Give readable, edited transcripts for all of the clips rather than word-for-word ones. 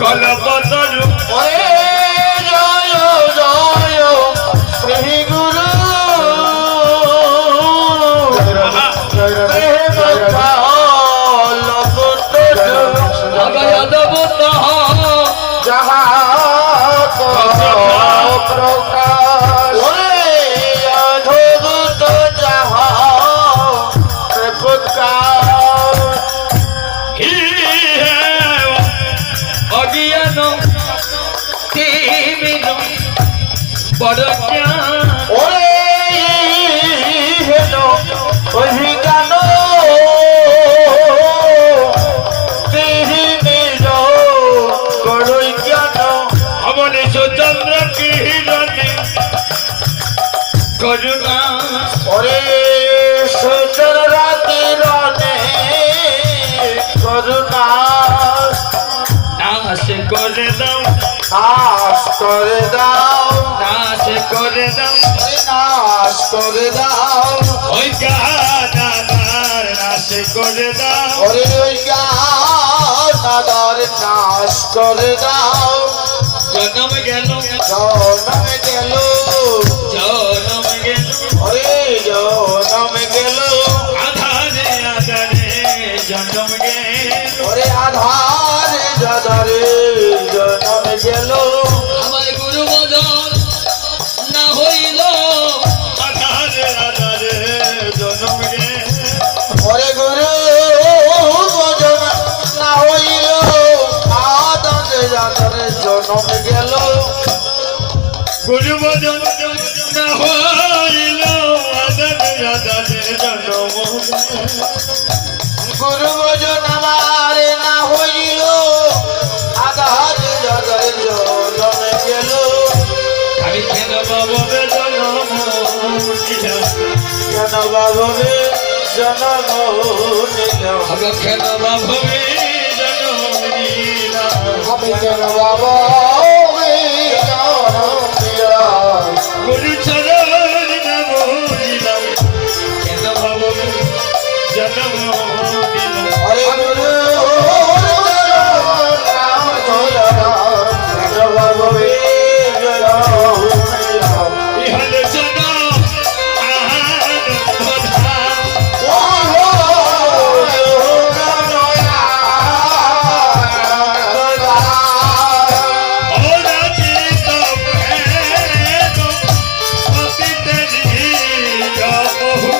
কলপতরু জয় জয় শ্রী গুরু বড় জ্ঞান ওরে হেলো ওই গান তিহি নিজ করই জ্ঞান অমনীশ চন্দ্র কিরণে করুণা ওরে সচর রাতি রনে করুণা নাশ করে দাও নাশ করে দাও নাশ করে দাও নাশ করে দাও ওই গানার নাশ করে দাও ওরে ওই গানাদার নাশ করে দাও জনম গেল জনম গেল জনম গেল ওরে জনম গেল আধারে আধারে জনম গেল ওরে আধারে যাদারে জনম গেল আমার গুরু বদন না হইল আধারে আধারে জনম গেল ওরে গুরু ভজন না হইল আধারে যাদারে জনম গেল গুরু বদন না হইল আধারে আধারে জনম গুরু ভজন আমার না হইল আধারে যাদারে জনম গেল আমি কেন বাবা জনম দিলাম কেন বাববে জনম নিল আমি কেন বাবা জনম দিলাম আমি কেন বাবা গুরু চরণ নাম দিলাম কেন বাবা জনম দিলাম হরে গুরু রাম কেন বাববে জনম নিল ইহল জনম আনন্দ ধাম ওরা চিত ভেদ পতিতেরি জপহু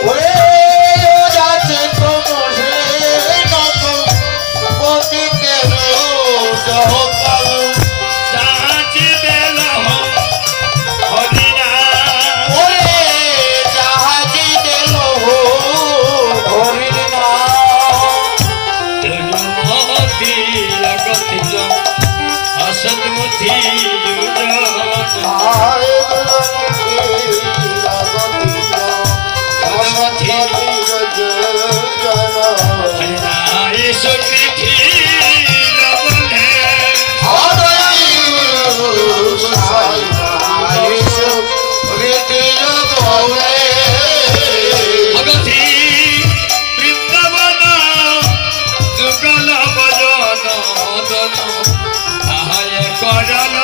সাচি বেল হরিনা মতি লগতি অসৎমতি সুকৃতি বলে ভগতি বৃন্দাবন যুগল বজন মদন আহায় করল